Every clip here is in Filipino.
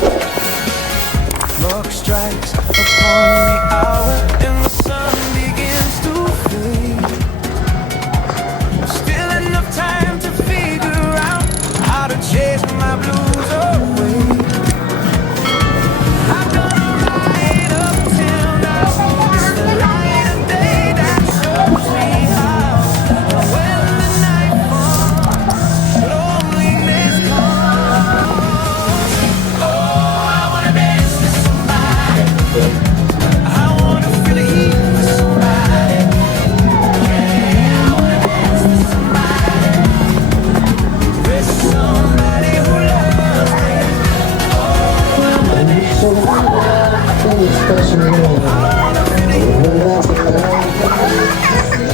Clock strikes upon the hour and the sun begins to fade. Still enough time to figure out how to chase my blues away. I've gone right up till now. It's the light of day that shows me how. And when the night falls, loneliness comes. Oh, I wanna dance with somebody. I wanna feel the heat with somebody. Yeah, I wanna dance with somebody. With somebody who loves me. Oh, I wanna dance with somebody. I wanna feel the heat.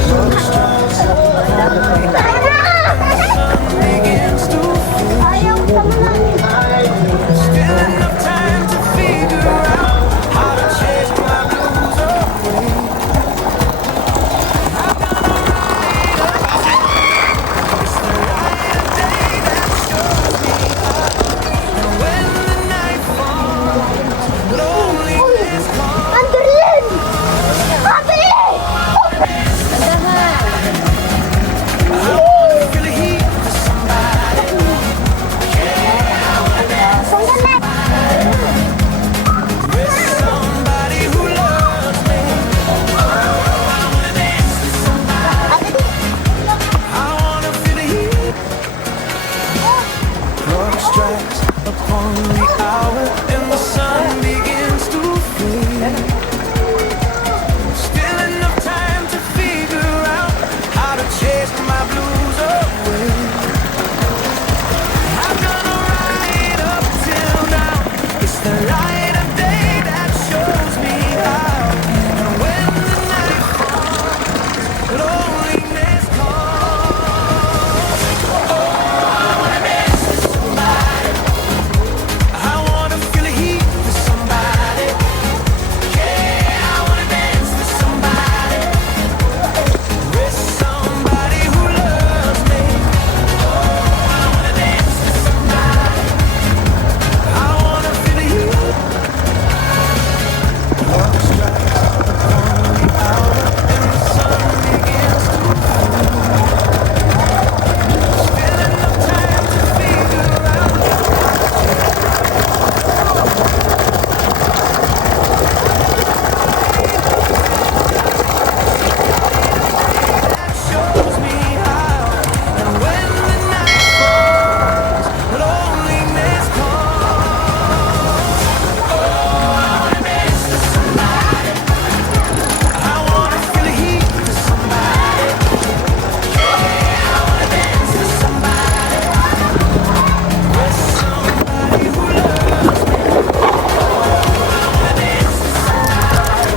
Clock strikes up on the sun begins to still enough time to figure out how to chase my blues away. I've gone right up till it's the light of day that shows me how. And when the night falls, loneliness comes. Andalin! Sabi! I wanna feel the heat with somebody. Yeah, I wanna dance with somebody who loves me. Oh, I wanna dance with somebody. I wanna feel the heat. Clock strikes upon the hour and the sun begins to fade. Still enough time to figure out how to chase my blues away. I've gone right up till now. It's the light of day that shows me how. And when the night falls, loneliness comes. Oh, I wanna dance with somebody. I wanna feel the heat with somebody. Yeah, I wanna dance with somebody. With somebody who loves me. Oh, I wanna dance with somebody. I wanna feel the heat. Clock strikes upon the hour and the sun begins to still enough time to figure out. That shows me how. And when the night falls, loneliness comes. Oh, I wanna dance with somebody. I wanna feel the heat with somebody. Yeah, I wanna dance with somebody. With somebody who loves me. Oh, I wanna dance with somebody.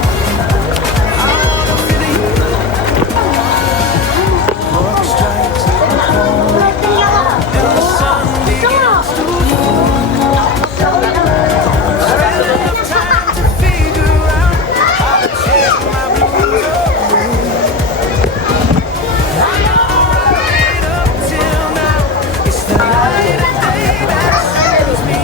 I wanna feel the heat. Clock strikes upon the hour and the sun begins to still enough time to figure out how to chase my blues away. I'm right up till now. It's the light of day that shows me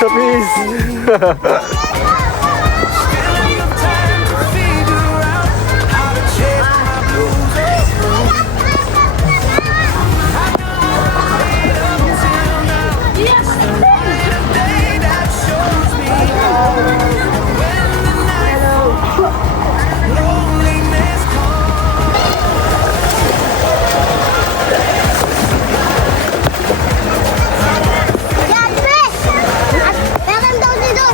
Tapis. still enough time to figure out how to chase my blues away. I've gone right up till now. It's the light of day that shows me how. And when the night falls, loneliness Yan, Chris! Meron daw dito!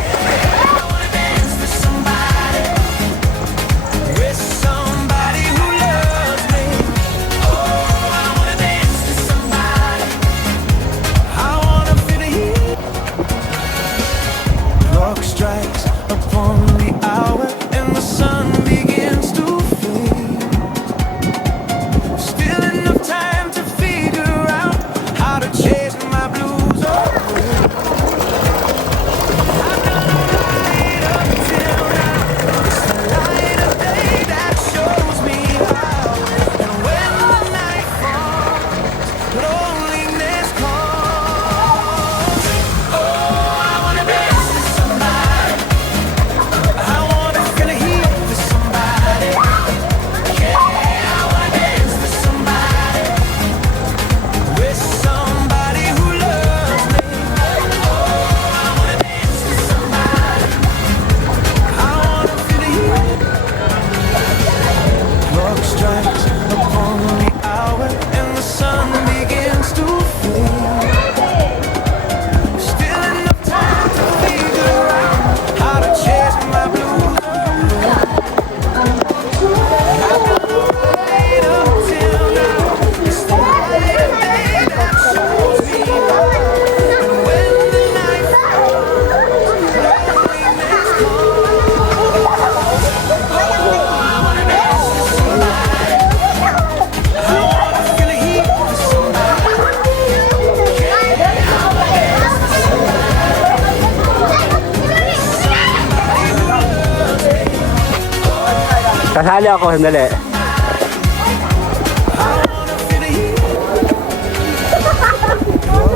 Kasali ako, sandali.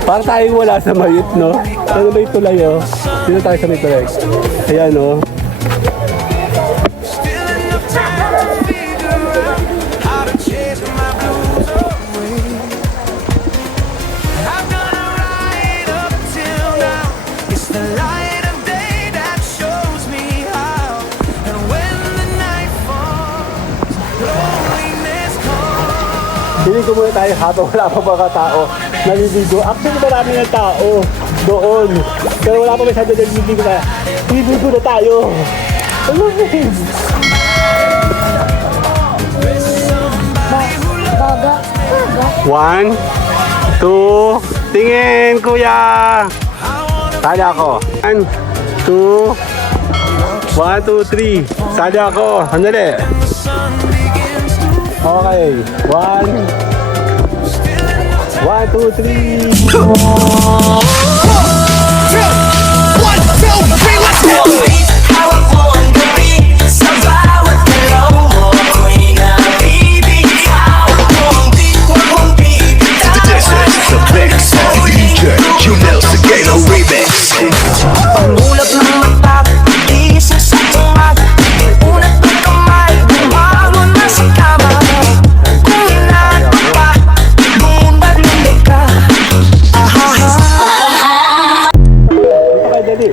Parang tayong wala sa mayit, no? Ano may tulay, oh? Dito tayo sa may tulay. Ayan, oh. Still enough time to figure out how to chase my blues away. I've done it right up till now. It's the light of day that shows me how. And when the night falls, loneliness comes. Hindi ko muna tayo habang wala pa mga tao. Naliligo. Actually, marami ng tao doon. Pero wala pa masyado naliligo na. Naliligo na tayo. Ano yun? Baga. 1, 2, tingin, kuya! Sali ako. 1, 2, 1, 2, 3. Sali ako. Sandali. Okay. 1, 2, 3. This is the mix of DJ Junel Seguelo remix. Pangulap ng mata, gising sa tuwag. Unat ng kamay, bumangon na sa kama. Kung inaanap pa, lumimbat ka. Okay, dali.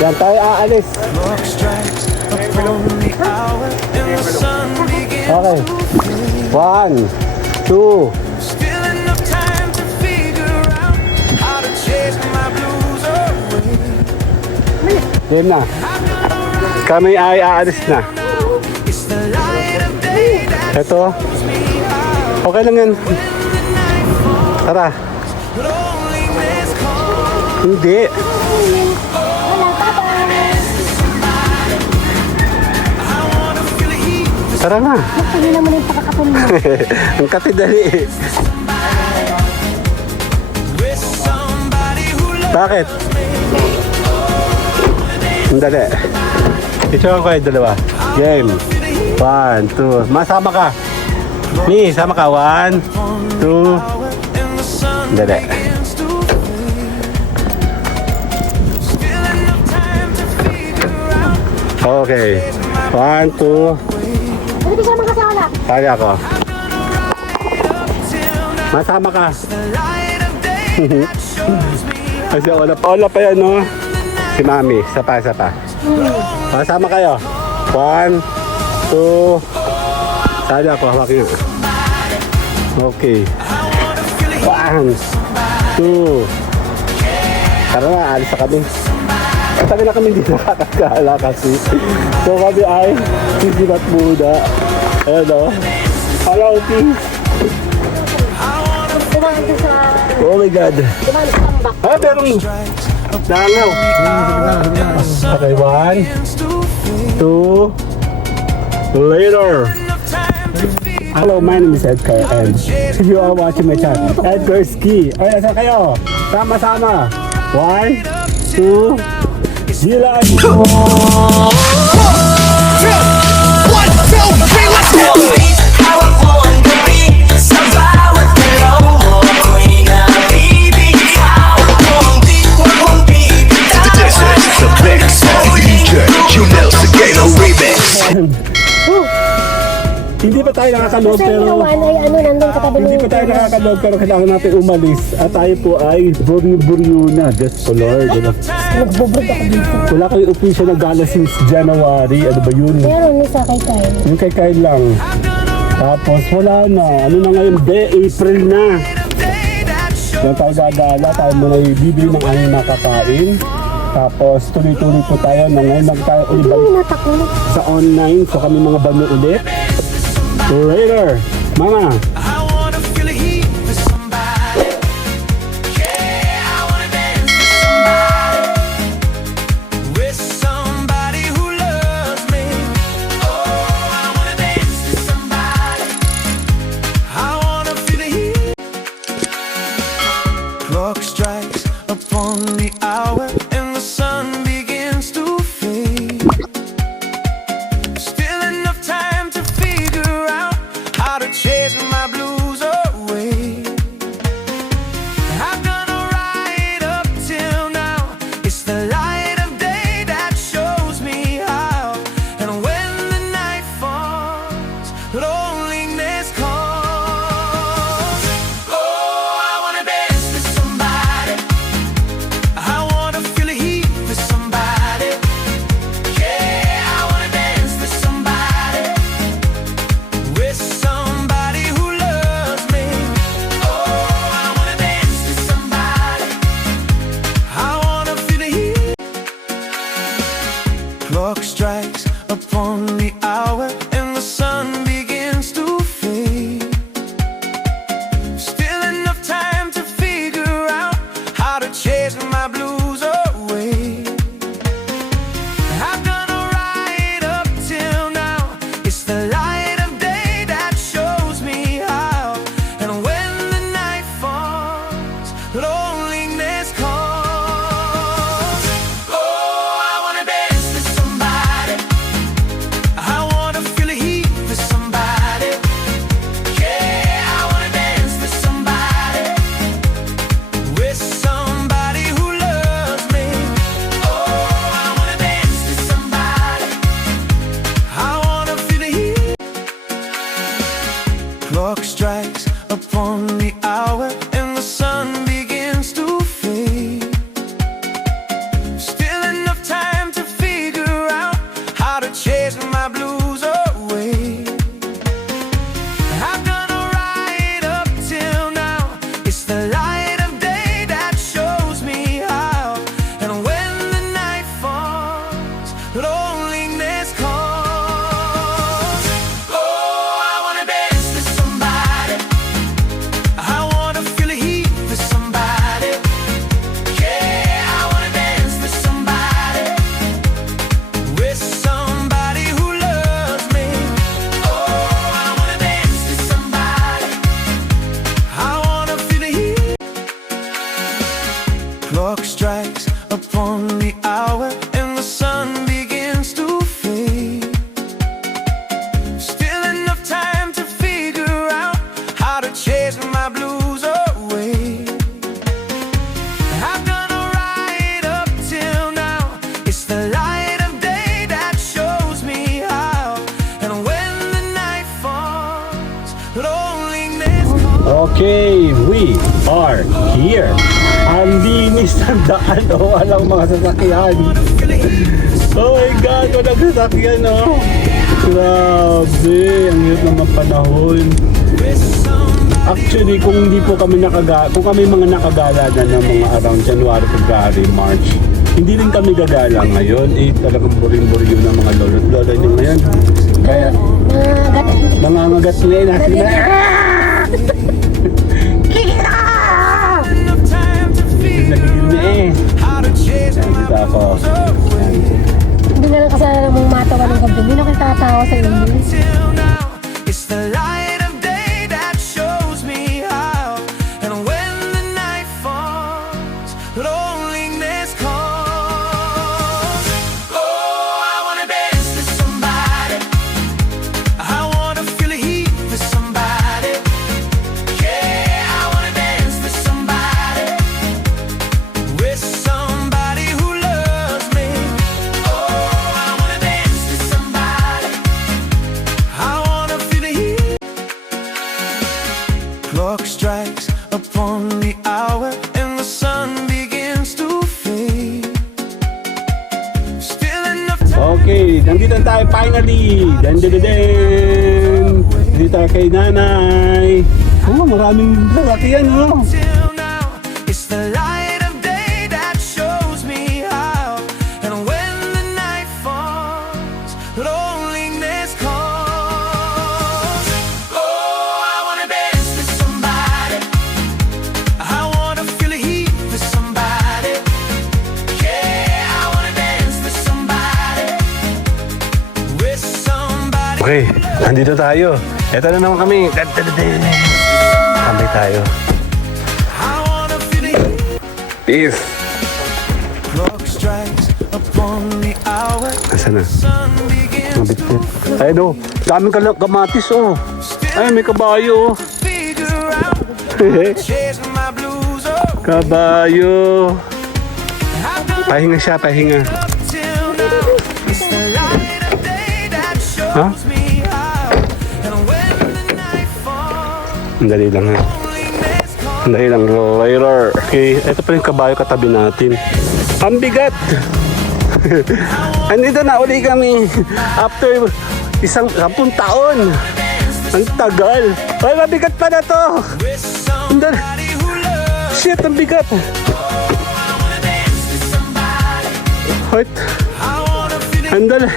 Yan tayo aalis. Clock strikes upon the hour and the sun begins. Okay. 1, 2. Still enough time to figure out how to chase my blues away. Game na. Kami ay aalis na. It's the light of day that Ito. shows me how. Okay lang yan. When the night falls, Tara. loneliness comes. Hindi. I wanna feel the heat. Tara na. Pagpahina mo na yung pakakapon mo. Ang katidali. With somebody who loves Bakit? Ang dali. Ito ko kayo dalawa. Game. 1, 2. Masama ka. Mi, sama ka. 1, 2. and the sun Dali. begins to fade. Still enough time to figure out Okay. 1, 2. Pwede siya makasala. Tali ako. till now. Masama ka. The light of day that shows me Kasi wala pa yan, no? Si Mami. Sapa. Masama kayo. 1, 2. Tali ako. Hawakin nga. Okay. 1, 2. Tara na, alis na kami. Katagal na kami hindi nakakakala kasi. So kami ay sisibat muna. Ayan o. Hello, team. Tumahan ka sa... Oh my God. Tumahan sa tambak. Ah, pero dangaw. Okay, 1, 2. Later. Hello, my name is Edgar and if you are watching my channel, Edgar Ski. Ay, saan kayo? Sama-sama. 1, 2, Gila! This is the mix of DJ Junel Seguelo remix. Hindi pa tayo nakakalog Sa pero ilawan ay ano, nandun katabi hindi pa tayo nakakalog pero kailangan natin umalis at tayo po ay buryo na. Just for Lord. Nagbubrod ako dito. Wala kayong official na gala since January. Ano ba yun? Meron ni sa kay-kay. Yung kay Kyle lang. Tapos wala na. Ano na ngayon? April na. Yung tayo gagala. Tayo muna bibili ng aming nakakain. Tapos tuloy-tuloy po tayo na ngayon tayo ulit Ano yung natak mo? sa online. So kami mga bano ulit. Later. Mama. I wanna feel the heat with somebody. Yeah, I wanna dance with somebody. With somebody who loves me. Oh, I wanna dance with somebody. I wanna feel the heat. Clock strikes upon the hour and the sun begins to fade. Still enough time. Clock strikes upon the hour and the sun begins to fade. Still enough time to figure out how to chase my blues away. I've done alright up till now. It's the light of day that shows me how. And when the night falls, loneliness comes. Okay, we are here. Ang linis ng daan, oh, walang mga sasakyan. Oh my God, walang sasakyan, oh. Grabe, ang hirap naman panahon. Actually, kung hindi po kami kung kami mga nakagala na ng mga around January, February, March, hindi rin kami gagala ngayon. Talagang buring-buring ng mga lolo-lola nyo ngayon. Kaya, nangangagat na yun natin na. Nagigil na eh. Nandito ako. Hindi na lang kasalanan mong matawa ng gabi. Hindi na kita tatawa sa inyo. Till now, it's the light of day that shows me how. And when the night falls, loneliness calls. Oh, I wanna dance with somebody. I wanna feel the heat with somebody. Yeah, I wanna dance with somebody. With somebody who loves me. Oh, I wanna dance with somebody. I wanna feel the heat. Clock strikes upon the hour and the sun begins to fade. Still enough time. Okay, nandito tayo finally. Nandito tayo kay nanay. Oh, maraming sasakyan, oh. Till now, it's the light of day that shows me how. And when the night falls, loneliness calls. Oh, I wanna dance with somebody. I wanna feel the heat with somebody. Yeah, I wanna dance with somebody. With somebody. Okay, nandito tayo. Ito na naman kami. Tambay tayo. I wanna feel the heat. Peace. Clock strikes upon the hour. Asan na? Sun begins Mabitbit. Ay, no. Daming kamatis, oh. Ay, may kabayo, oh. figure out. Chasing my blues away. Kabayo. I've done Pahinga siya, pahinga. up till now. It's the light of day that shows Huh? me how. And when the night falls, Ang dali lang, ha. loneliness calls. Ang dali lang, later. Okay, ito pa yung kabayo katabi natin. Ang bigat! Andito na uli kami after 10 taon. Ang tagal. Ay, mabigat pa na to. With Ang dali. somebody who loves. Shit, ang bigat. I wanna dance with somebody. Wait, I wanna feel the ang dali.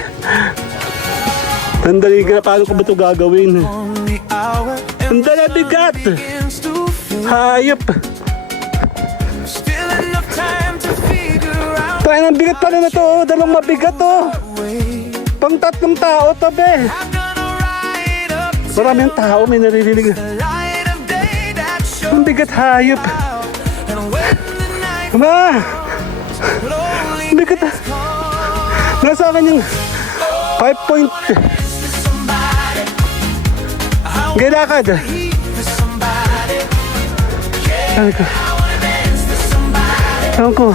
Ang dali nga, paano ko ba ito gagawin? on the hour. Ang dali, bigat. Begins to fade. Hayop. Still enough time to figure out. Tayo, ang bigat pa na to. Dalawang mabigat, oh. Way. Pang 3 tao to, be. I've done alright up to Maraming tao, may naririnig. the light of day that Ang shows bigat, hayop. how. And when the night Ma! loneliness Bigat, ah. calls. Nasa akin yung 5 point. With somebody. I wanna Gilakad. eat with somebody. Sabi ko, I wanna dance with somebody. ewan ko.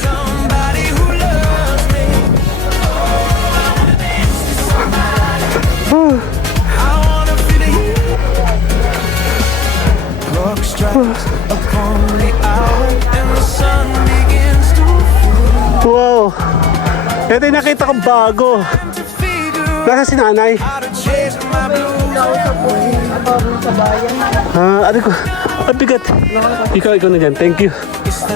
Somebody who loves me. I wanna feel the heat. Clock strikes upon the hour and the sun begins to Wow. Ito yung nakita kong bago. figure Nasa si nanay. how to chase my blues. Ano ko? Ang bigat. Ikaw na dyan. Thank you.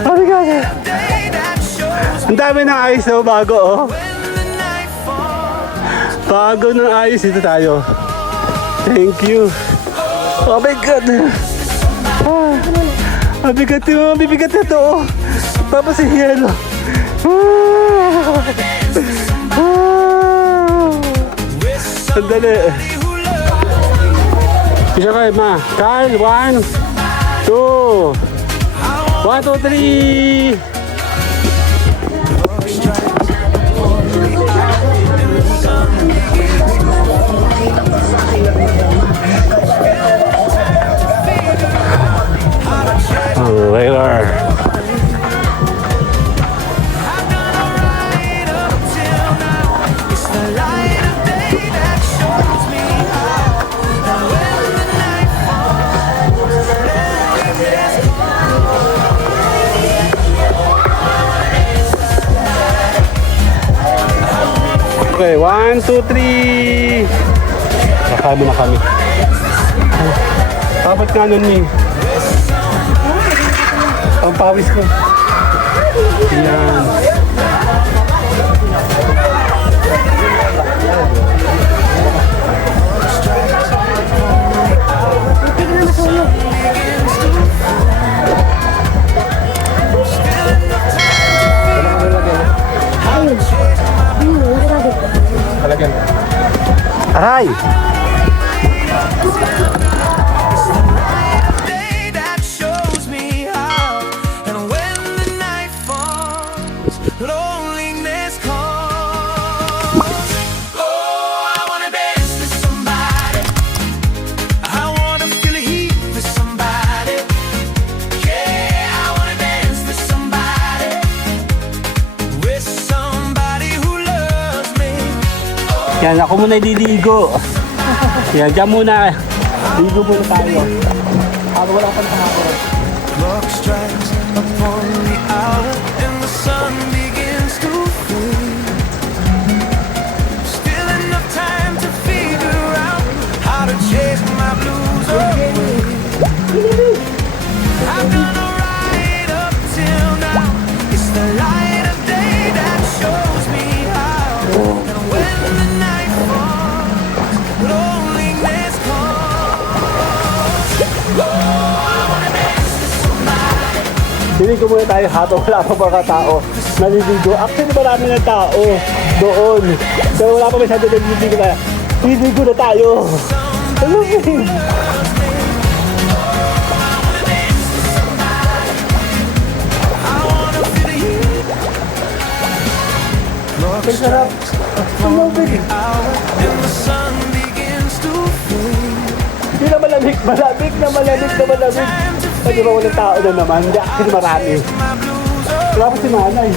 Ang bigat. Day that shows Ang dami ng ayos na bago, oh. when the night falls. Bago ng ayos. Dito tayo. Thank you. Oh my God. Ah, ang bigat yung bibigat na to, oh. Tapos si yelo. Sandali. Isa kayo, ma. Kyle, 1, 2. 1, 2, 3. Later. It's the light of day that shows me how. And when the night falls, loneliness Okay, 1, 2, 3. Nakami na kami. Dapat nga nun eh. Ang pawis ko. Ayan. Aray! day that shows me how. And when the night falls, loneliness calls. Oh, I wanna dance with somebody. I wanna feel the heat with somebody. Yeah, I wanna dance with somebody. With somebody who loves me. Yan, ako muna diligo. Yan, dyan muna. Ligo muna tayo. Para wala pang tahapon. Clock strikes upon the hour and the sun begins to fade. Still enough time to figure out how to chase my blues away. I've done alright up till now. It's the light of day that shows me how. And when the night falls, loneliness calls. Diligo muna tayo habang wala pa mga tao. Naliligo. Actually, marami ng tao doon. Pero wala pa masyado naliligo na. Liligo na tayo. Ano yun? Ang sarap. Ang lubig. And the sun begins to fade. Hindi na malamig. Malamig na malamig na malamig. Pwede ba walang tao doon naman? Hindi, actually marami. My blues are Wala pa si nanay.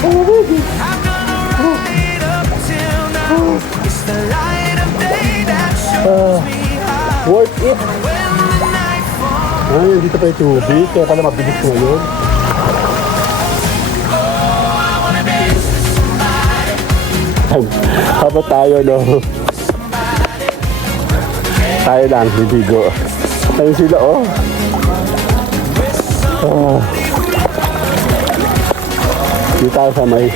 Ang lubig. I've done alright up till now. It's the light of day that shows me how. Worth it. When the night falls, Ay, dito pa yung tubig. Kaya pala mabilis ngayon. Habang tayo, no? Tayo lang, libigo. Ayun sila, oh. Oh. Dito tayo sa may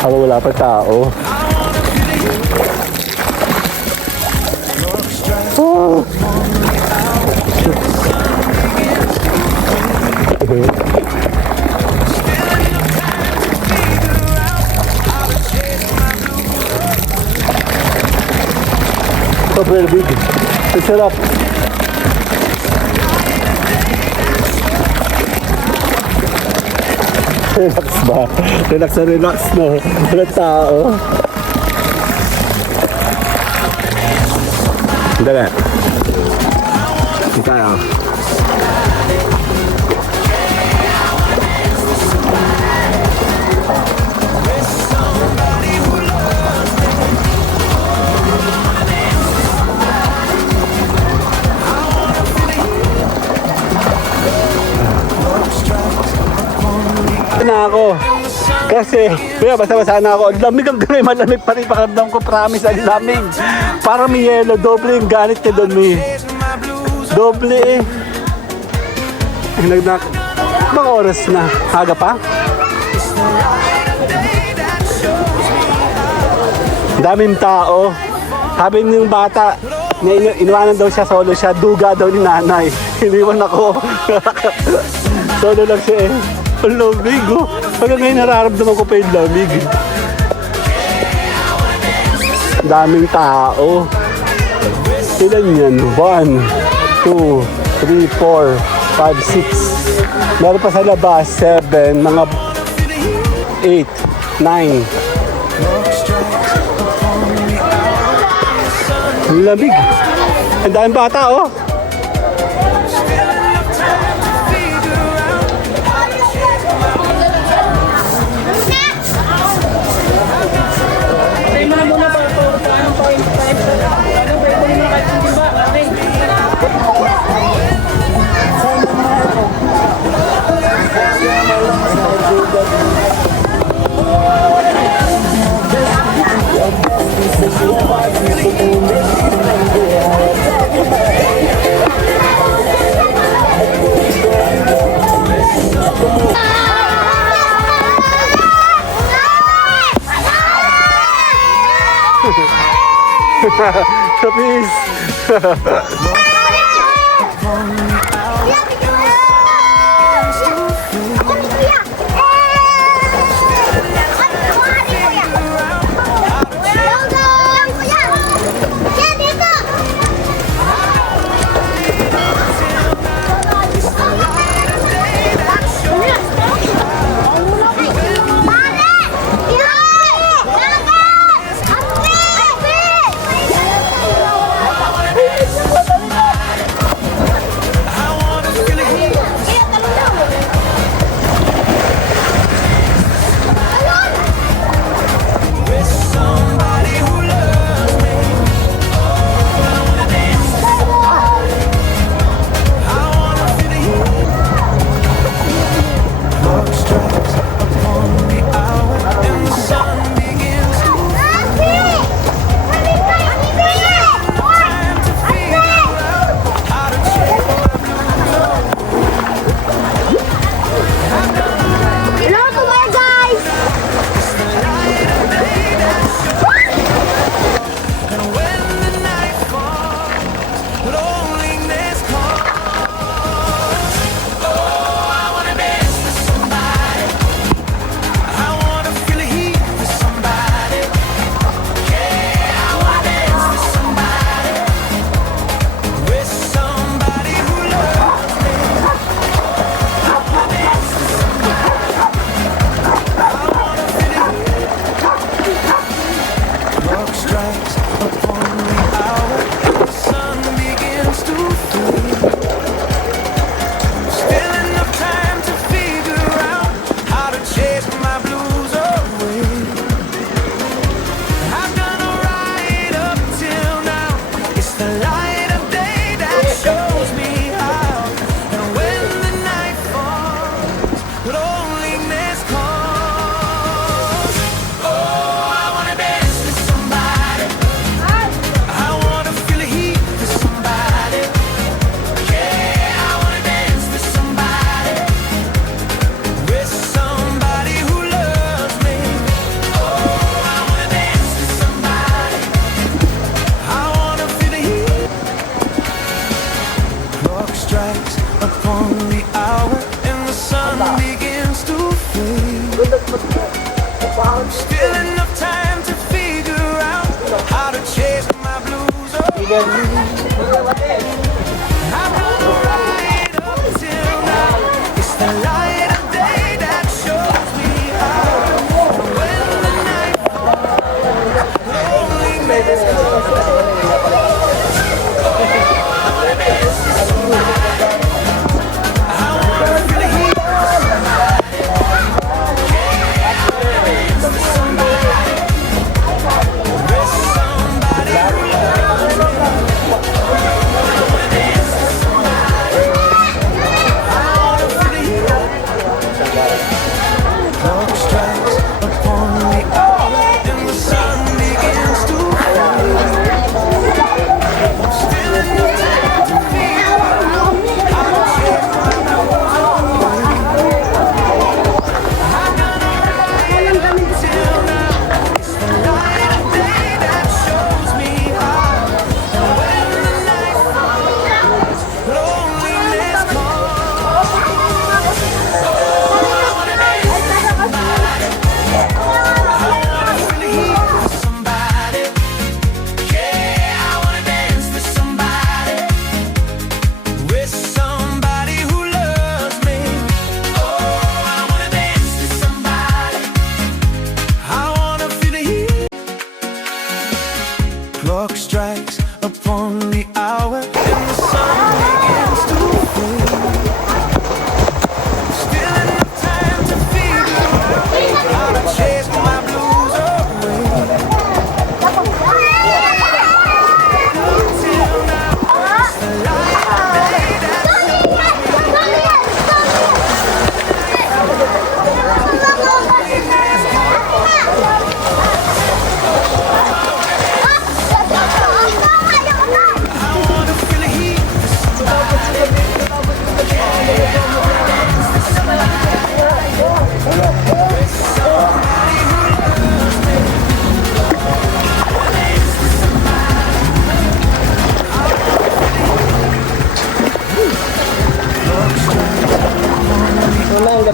habang wala pa tao. Oh. Sobrang big. Ang sarap. Relax ba? Relax na relax, no? Walang tao. Dala. Dito tayo. Na ako. Kasi, kaya basa-basa na ako. Ang lamig ang gano'y malamig pa rin pakiramdam ko. Promise, ang lamig. Parang may yelo. Doble yung ganit niya doon, may. Doble eh. Nagnak. Mga oras na. Aga pa? Daming tao. Sabi ng bata, iniwanan daw siya, solo siya. Duga daw ni nanay. Iniwan ako. Solo lang siya eh. Ang lamig, oh. Hanggang ngayon nararamdaman ko pa yung lamig. Daming tao. Ilan yan? 1, 2, 3, 4, 5, 6. Meron pa sa labas, 7, mga 8, 9. Ang lamig. Ang daming bata, oh. Please.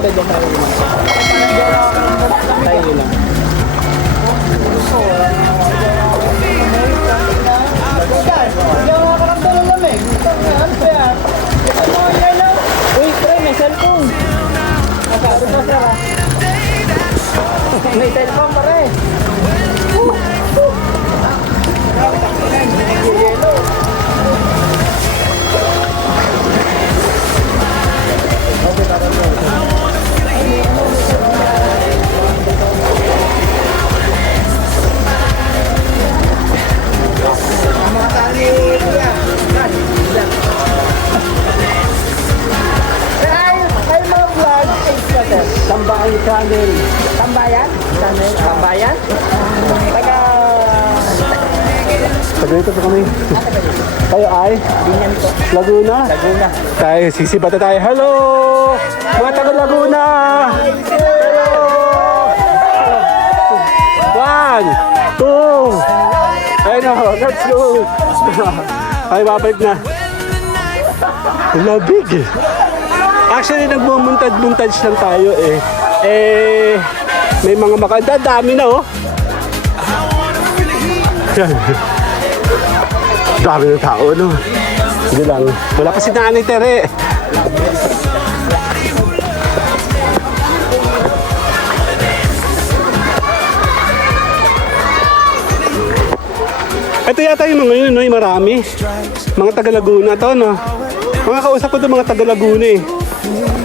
dyan tayo. Tayo lang. Uy, pre, may cellphone. May cellphone pa rin. Tambayan channel. Tambayan? Channel. Tambayan? Taga... Taga dito po kami. Tayo ay? Laguna? Laguna. Tayo, sisibata tayo. Hello! Mga taga Laguna! Hello! 1, 2. Ayun o, let's go! Ay, babalik na. Labig eh. Actually, nagmumuntaj-muntaj lang tayo eh. May mga makanda, dami na oh. Dami ng tao, no? Hindi lang. Wala pa si Nanay Tere. Ito yata yung mga yun, no? Yung marami. Mga taga Laguna to, no? Mga kausap ko doon, mga taga Laguna eh.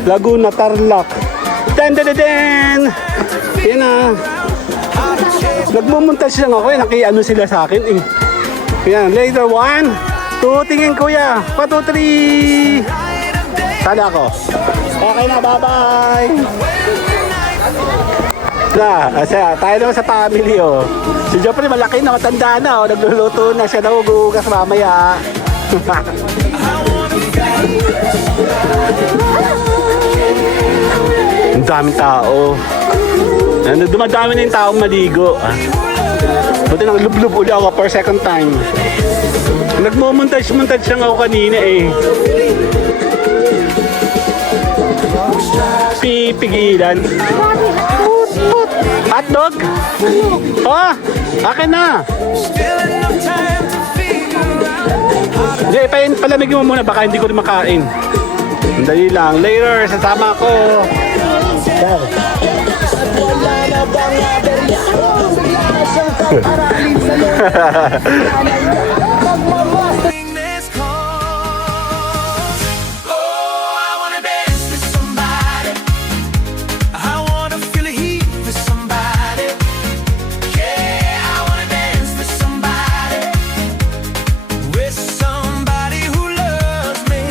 Laguna, Tarlac. Den! Yan na. Nagmumuntage lang ako eh. Nakiano sila sa akin eh. Yan, later 1, 2, tingin kuya. 1, 2, 3. Sali ako. Okay na, bye-bye. Tayo naman sa family oh. Si Jeffrey malaki na, matanda na oh. Nagluluto na siya, nagugugas mamaya. Ang daming tao. Dumadami na yung taong maligo. Buti nang lublub uli ako for second time. Nagmumuntage lang ako kanina eh. Pipigilan. Hotdog? Oh, akin na. Hindi, palamigin mo muna, baka hindi ko rin makain. Dali lang. Later, sasama ko. This cause. Oh, I wanna dance with somebody. I wanna feel the heat with somebody. Yeah, I wanna dance with somebody. With somebody who loves me.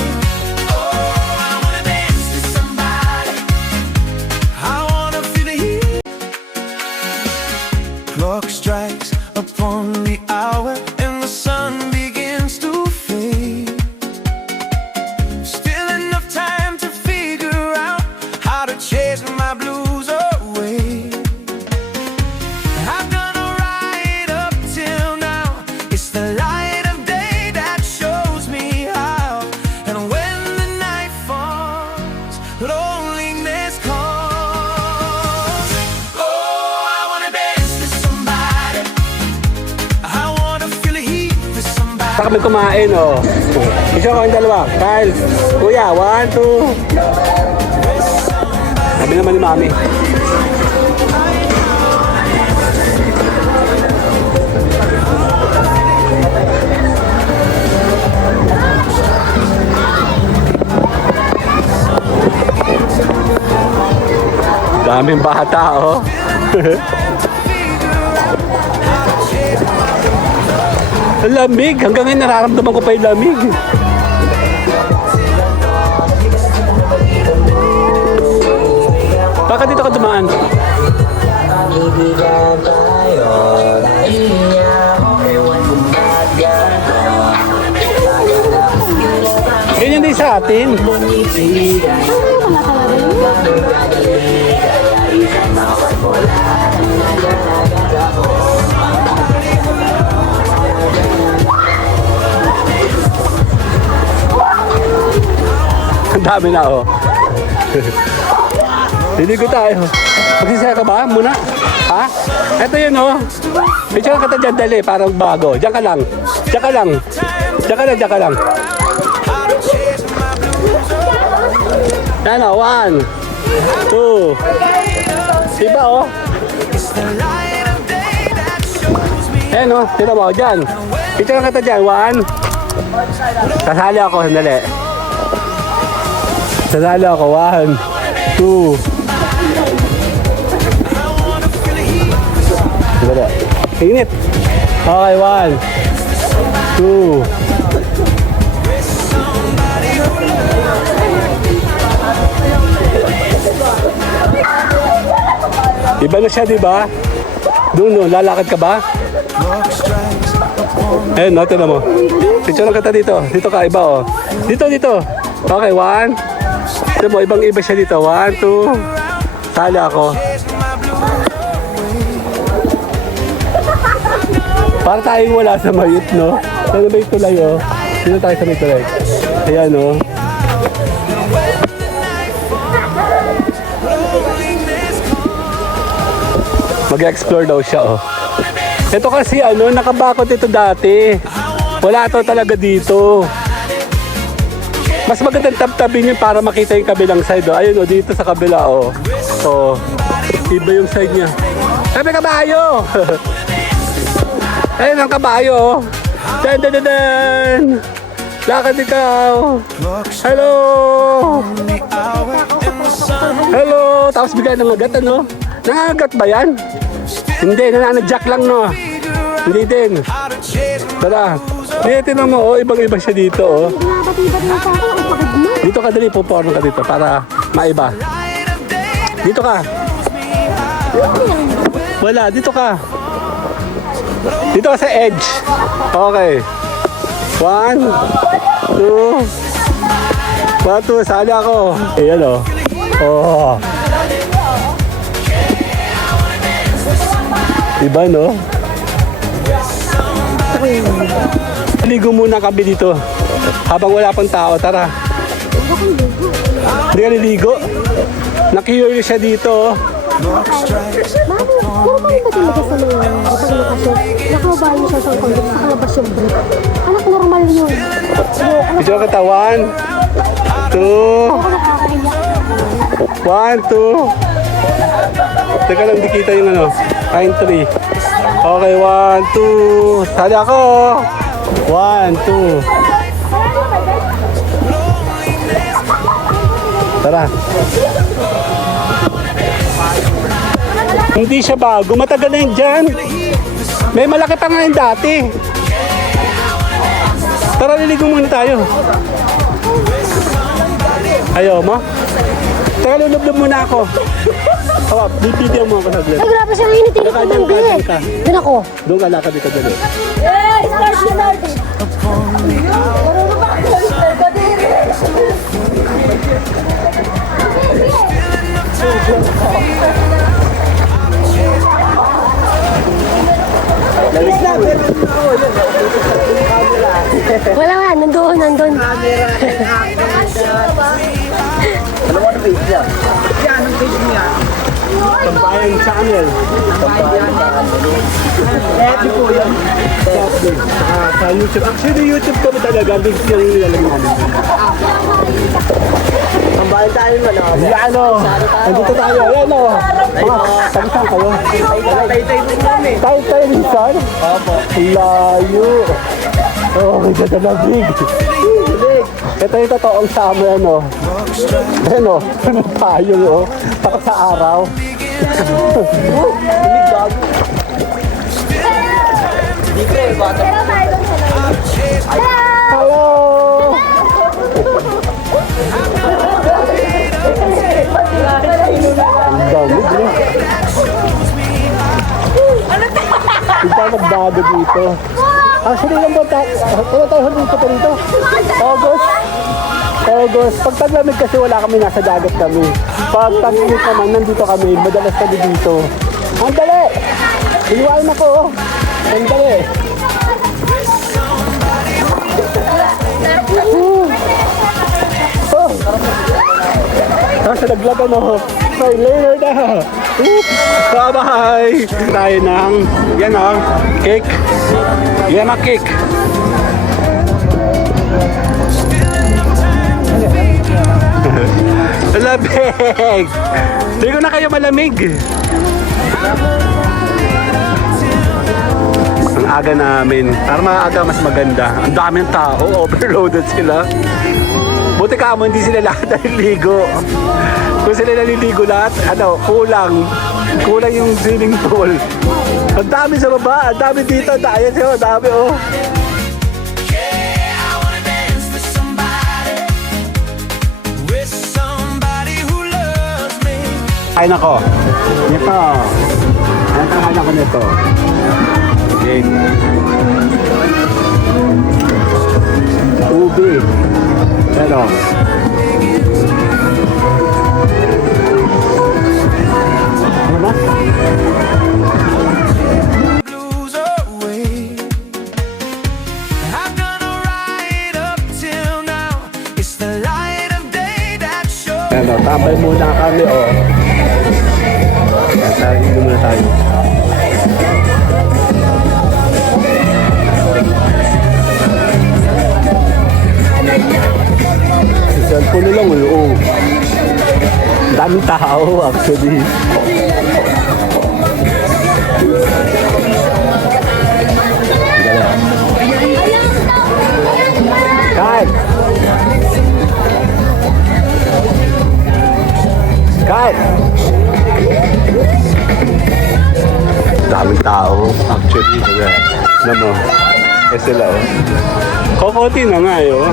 Oh, I wanna dance with somebody. I wanna feel the heat. Clock strikes upon the hour and the sun begins to fade. Still enough time to figure out how to chase my blues away. I've done alright up till now. It's the light of day that shows me how. And when the night falls, loneliness calls. Oh, I wanna dance with somebody. I wanna feel the heat with somebody. Saka kami kumain oh. Isa ko yung dalawa. Kyle, kuya, 1, 2. Sabi naman ni Mami. Daming bata oh. Ang lamig. Hanggang ngayon nararamdaman ko pa yung lamig. Bakit dito ka dumaan? Ganyan din sa atin. Ang dami na oh. Liligo tayo. Magsisaya ka ba muna? Ha? Ito yun oh. Picture ka dyan dali, parang bago. Diyan ka lang. Diyan ka lang. Diyan ka lang, diyan ka lang. Yan o, 1, 2. Iba oh. Ayan o, tira mo, dyan. Picture ka dyan, 1. Kasali ako, sandali. Kasali ako, 1, 2. Sandali. Init. Okay, 1, 2. Iba na siya, di ba? Doon, lalakad ka ba? Ayun, no, tignan mo. Picture lang kita dito. Dito ka, iba, oh. Dito. Okay, 1. Tignan mo, ibang-iba siya dito. 1, 2. Sali ako. Para tayong wala sa mayit, no? Sana may tulay, oh. Dito tayo sa may tulay. Ayan, oh. Mag-explore daw siya, oh. Ito kasi, nakabakot ito dati. Wala to talaga dito. Mas magandang tab-tabin yun para makita yung kabilang side, oh. Ayun, oh, dito sa kabila, oh. Oh, iba yung side niya. Sabi kabayo! Ayun ang kabayo, oh. Dan! Lakad ikaw! Hello! Hello! Tapos bigay ng agat, ano? Nangagat ba yan? Hindi, nananadyak lang, no? Hindi din. Tara. Tinan mo, oh, ibang-iba siya dito, oh. Dito ka dali, puporno ka dito para maiba. Dito ka. Wala, dito ka. Dito ka sa edge. Okay. 1, 2. 1, 2, sali ako. Ayan, oh. Oh. Diba, no? Ligo muna kami dito. Habang wala pang tao, tara. Hindi ka niligo? Nakiyuri siya dito, oh. Mami, normal ba talaga sa mga lokasyon? Nakababahan mo siya sa kondok sa kalabas yung brief. Anak, normal yun. Video ka ta, 1, 2. 1, 2. Teka lang, di kita yung ano. Line 3. Okay, 1, 2. Sali ako. 1, 2. Tara. Hindi siya bago. Matagal na yun dyan. May malaki pa nga yun dati. Tara, liligo muna tayo. Ayaw mo? Teka, lulublob muna ako. Hawa, bibigyan mo ako saglit. Ay, grabe siya init. Init naman, be. Doon ako. Doon ka lakad dito dali. Wala nga, nandun. Alam mo ano page niya? Yan, anong page niya? Tambayan channel. Happy po yun. Sa YouTube. Actually, YouTube kami talaga. Big yung nilalagay namin. Tambayan tayo man, oh. Yan o. Nandito tayo. Yan o. Tagisan kayo. Tay-tay po namin. Tay-tay rinsan? Opo. Layo. Oh, may ganda na big. Ito yung totoong summer, ano. Ayan o. Ano tayo, o. Takot sa araw. Hello! Ang dami, bro. Hindi tayo magbago dito. Actually, lang ba tayo dito pa dito? August. Pag taglamig kasi wala kami, nasa dagat kami. Pag tag-init naman, nandito kami. Madalas kami dito. Ang dali! Iniwain ako, oh. Ang dali. Oh! Nasa naglagan, oh. Ay, later na. Bye-bye. Tayo ng, yan o, cake. Yema cake. Lamig! Hindi ko na kayo malamig. Ang aga namin. Para maaga mas maganda. Ang daming tao. Overloaded sila. Buti ka mo, hindi sila lahat naliligo. Kung sila naliligo lahat, kulang. Kulang yung swimming pool. Ang dami sa baba. Ang dami dito. Ayan siya. Ang dami Yeah, I wanna dance with somebody, with somebody who loves me. Kain ako. Nito. Ang kain ako nito. Okay. Ubi. Pero. Ano ba? Blues away. I'm gonna ride up till now. It's the light of day that shows. Ano, tambay muna kami, oh. Tayo muna tayo. Cellphone lang, oh. Daming tao, actually. Kain! Kain! Daming tao, actually. Alam mo, kasi sila, oh. Kokote na nga, oh.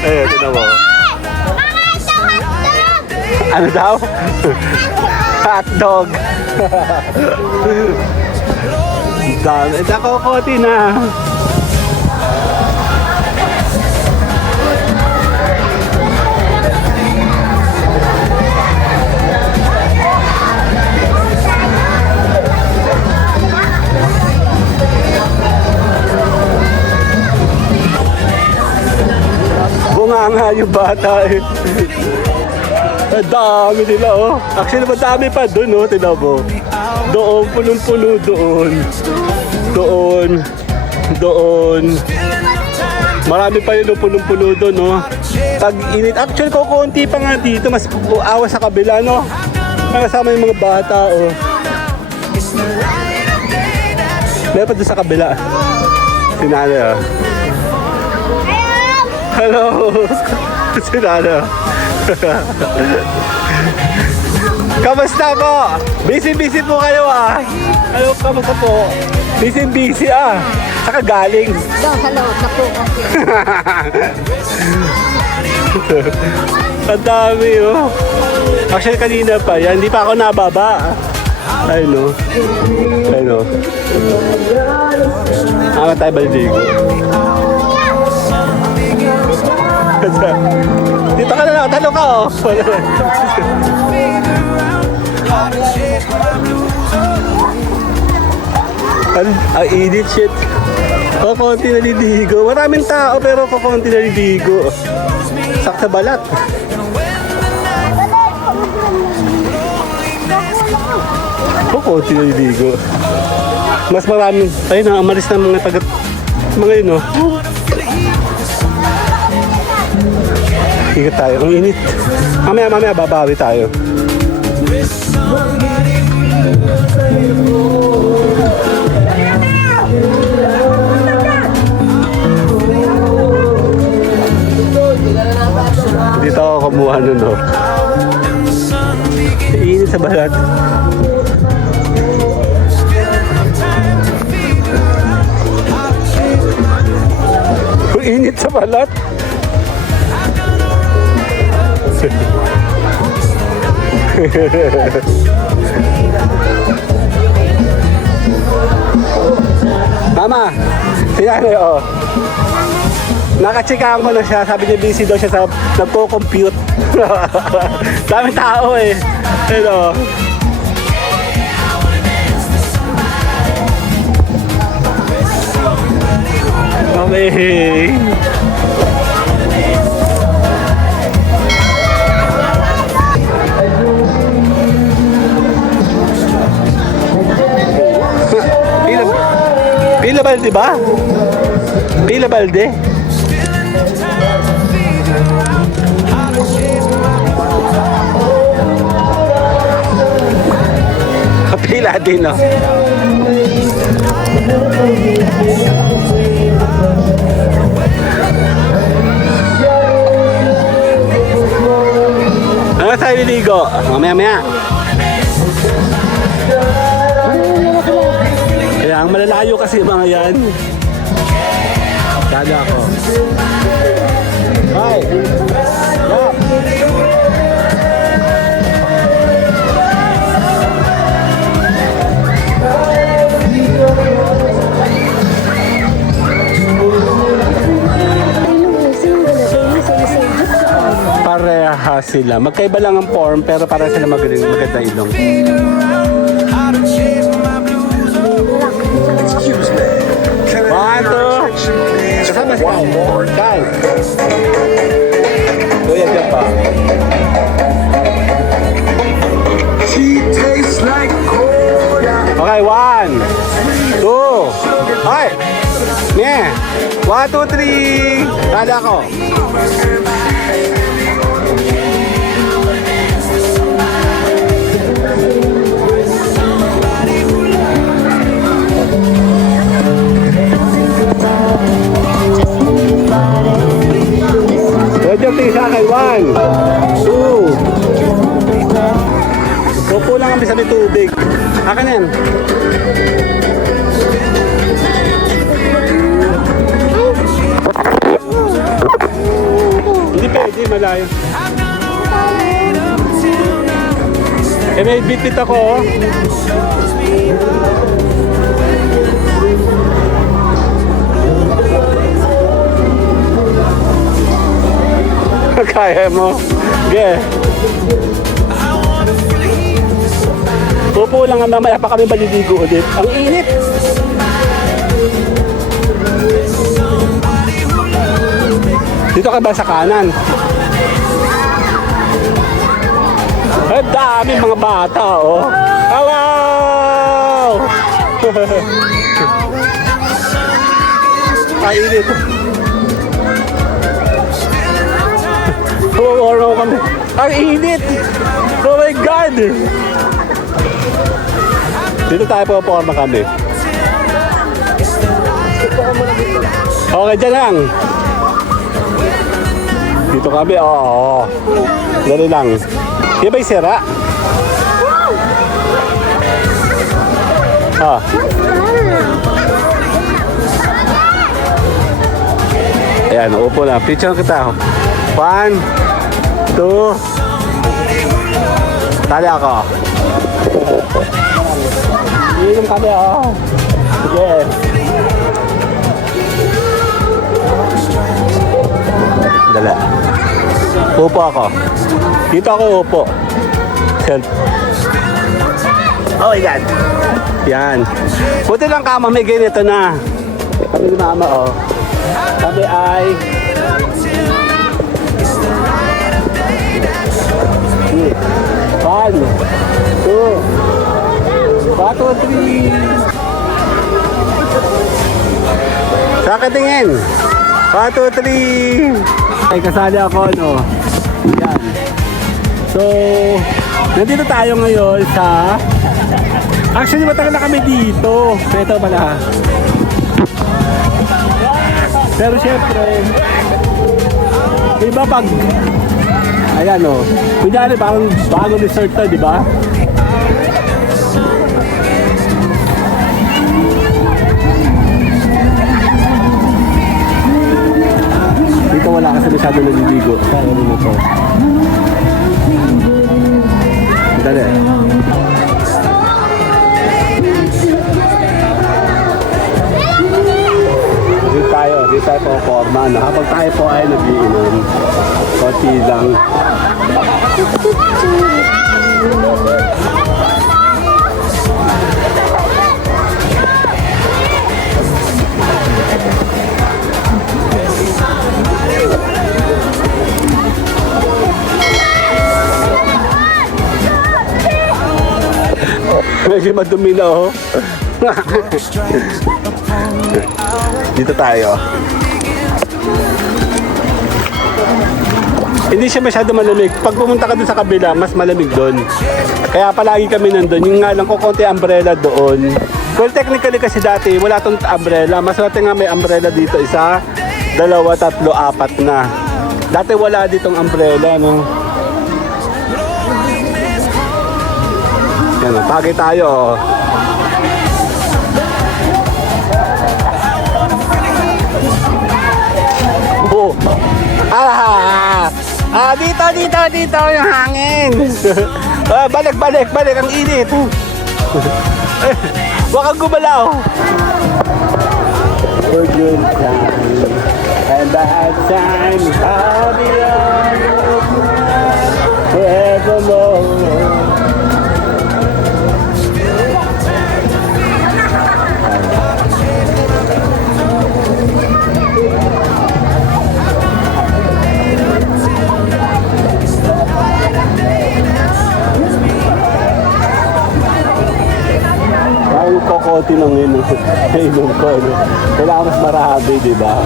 Ayun, tinan mo. Ano daw? Hotdog. Dami. Kokote na. Bunganga yung bata eh. Ang dami nila oh. Actually madami pa dun oh, tinan mo. Doon, punong-puno doon. Doon. Doon. Marami pa yun oh, punong-puno doon oh. Tag-init. Actually kukunti pa nga dito, mas awa sa kabila no. Kasama yung mga bata oh. Meron pa doon sa kabila. Sinali oh. Hello! Sinano? Kamusta po? Busy-busy po kayo ah! Hello, kamusta po? Busy-busy ah! Saka galing. Hello, naku. Ang dami oh. Actually kanina pa yan, hindi pa ako nababa. Ay no. Ay no. Ama tayo baligo. Dito ka na lang, talo ka oh. Ang init shit. Kukunti naliligo. Maraming tao pero kukunti naliligo. Saksa balat. Kukunti naliligo. Mas maraming, ayun na, amalis na mga tagat, mga yun oh. Ikot tayo, ang init. Mamaya babawi tayo. Dito ako kumuha nun oh. Init sa balat. Init sa balat. Mama, sinanay oh. Nakachikahan ko na siya, sabi niya busy daw siya sa nagko-compute. Daming tao eh. Hello. Okay. di ba? Pila balde? Pila din, no? Ano tayo liligo? Mamaya-maya. Kaya ang malalayo kasi mga yan. Dada ako. Hi! Yup! Pareha sila. Magkaiba lang ang form pero para sila magaling maganda ilong. One, two. Kasama si Kyle. Kyle. Kuya, dyan pa. Okay, one, two. Hi. Yeah. 1, 2, 3. Kada ko. Pwede yung sa akin. 1, 2. Upo lang kami sa may tubig. Akin yan. Hindi pwede, malayo. Eh, may bit-bit ako, oh. Kaya mo. Okay. Pupo lang ang mamaya pa kami maliligo ulit. Ang init. Dito ka ba sa kanan? Ang dami mga bata, oh. Hello! Ang init. Pumawarang kami. Ang init! Oh my God! Dito tayo pumaporma kami. Okay, dyan lang. Dito kami, oo. Dali lang. Di ba yung sira? Ah. Ayan, upo na. Picture kita. 1, 2. Tali ako. Inom kami, oh. Sige. Dala. Upo ako. Dito ako upo. Self. Oh my God. Yan. Buti lang kama, may ganito na. Kami ni mama, oh. Kami ay... One, two, 1, 2, 3. Saka tingin. 1, 2, 3. Ay, kasali ako, no? Yan. So, nandito tayo ngayon sa... Actually, matagal na kami dito. Ito pala. Pero syempre, iba pag... Ayan, no? Kunyari, parang bagong resort to, di ba? Dito wala kasi masyado naliligo. Kaya rin ito. Dali. Dito tayo po forma. Habang tayo po ay nag-iinom. Konti lang. Medyo madumi na, oh. Dito tayo. Hindi siya masyado malamig. Pag pumunta ka dun sa kabila, mas malamig doon. Kaya palagi kami nandun. Yung nga lang ko konti umbrella doon. Well, technically kasi dati wala tong umbrella. Mas natin nga may umbrella dito. Isa, dalawa, tatlo, apat na. Dati wala ditong umbrella, no? Yan, pagi tayo, oh. Oh. Dito yung hangin. Balik ang init. Huwag kang gumalaw. For good time and bad time, I'll be on forevermore. Kokoti ng inom ko. No? Kailangan mas marami, di ba?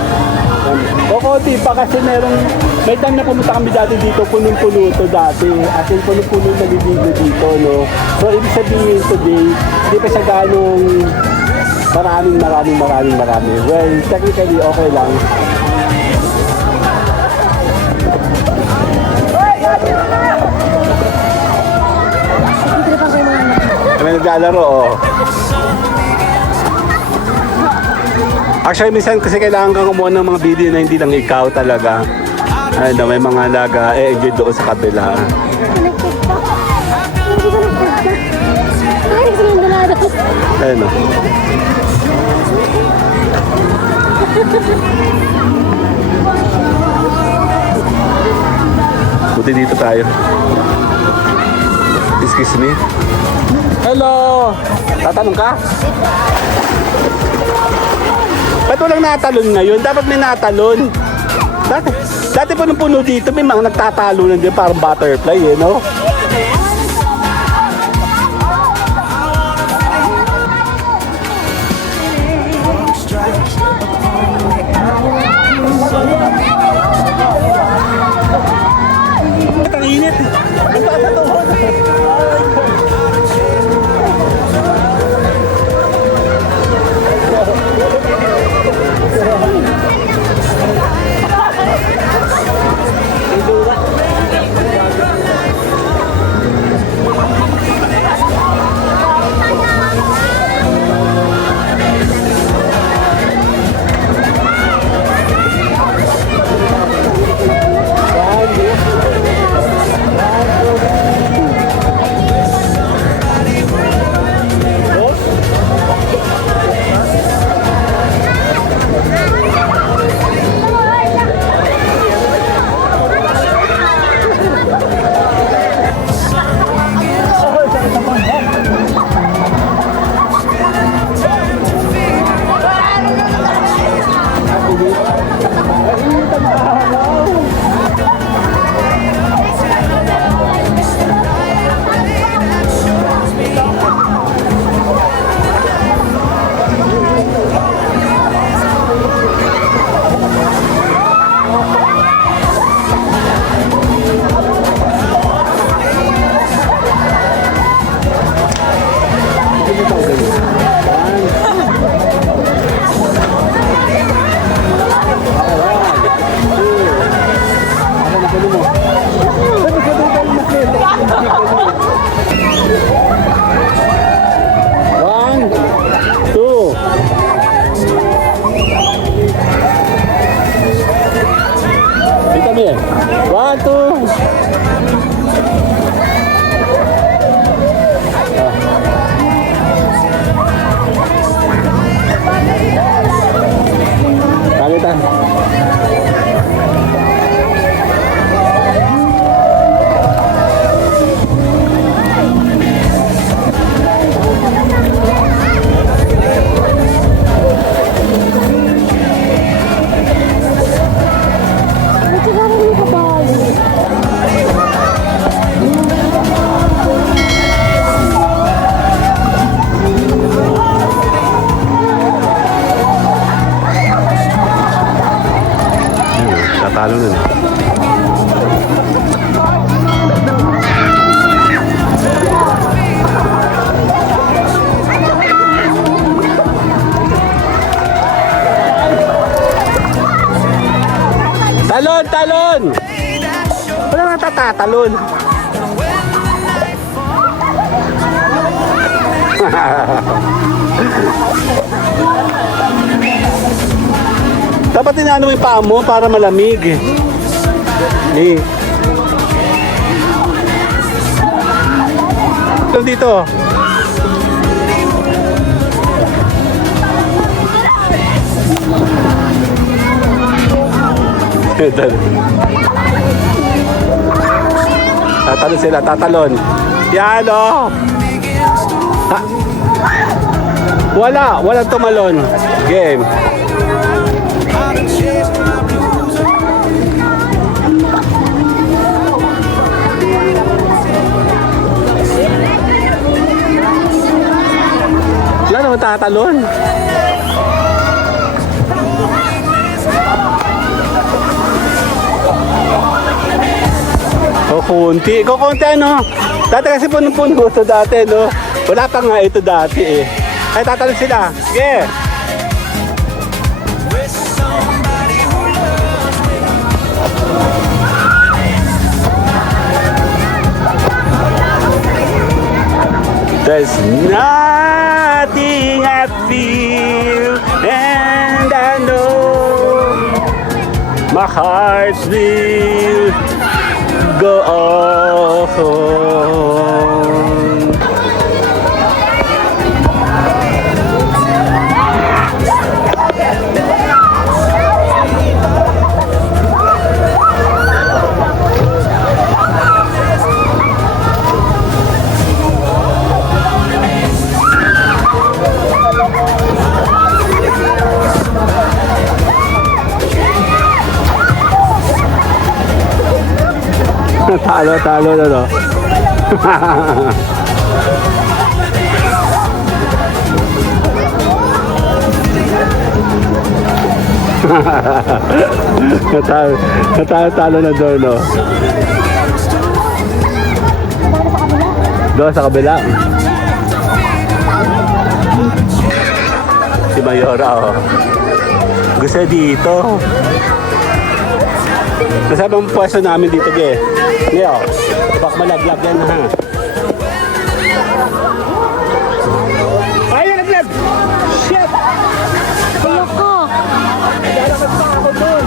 Kokoti pa kasi may time na pumunta kami dati dito, punong-puno to dati. As in, punong-puno na libigo dito, no? So, ibig sabihin today, hindi pa siya ganong marami. Well, technically, okay lang. May naglalaro, oh. Actually, minsan kasi kailangan kang kumuha ng mga video na hindi lang ikaw talaga. Ano, may mga enjoy doon sa kabila. Ayun, oh. Buti dito tayo. Excuse me. Hello! Tatanong ka? Ba't walang natalon ngayon? Dapat may natalon. Dati punong-puno dito, may mga nagtatalunan din, parang butterfly, eh, no? Ang init. Ang taas na tuhod. Tatalo nun. Talon! Talon! Wala nga tatatalon. Dapat inaano mo yung paa mo para malamig. Eh. Dito. Tatalon sila, tatalon. Yan o. Walang tumalon. Game. Wala naman tatalon. Kukunti ano. Dati kasi puno-puno ito dati, no? Wala pa nga ito dati eh. Ay, tatalon sila. Sige. There's nothing I feel and I know my heart will go on. Talo na, no? Talo na doon, no? Doon sa kabila. Si Mayora, oh. Gusto dito. Kasama ang pwesto namin dito, ge. Leo, bak malaglag yan, ha? Ay, nalaglag! Shit! Ayoko. Lalakad pa ako doon.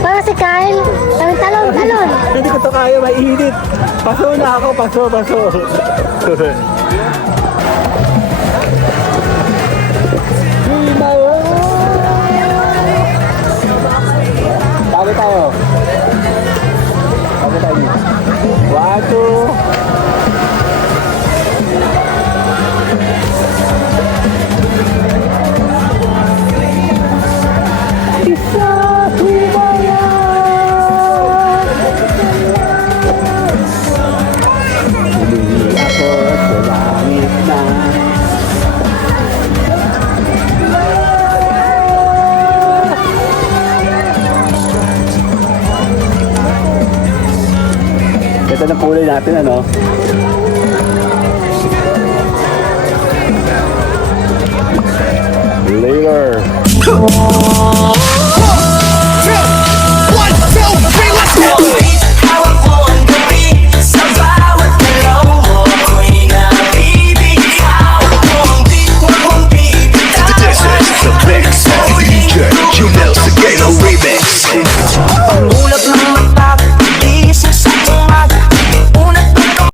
Para si Kyle. Talon. Hindi ko to kaya, mainit. Paso na ako, paso. Bago tayo. One, two. Ito na kulay natin, ano? Later. 1, 2, 3.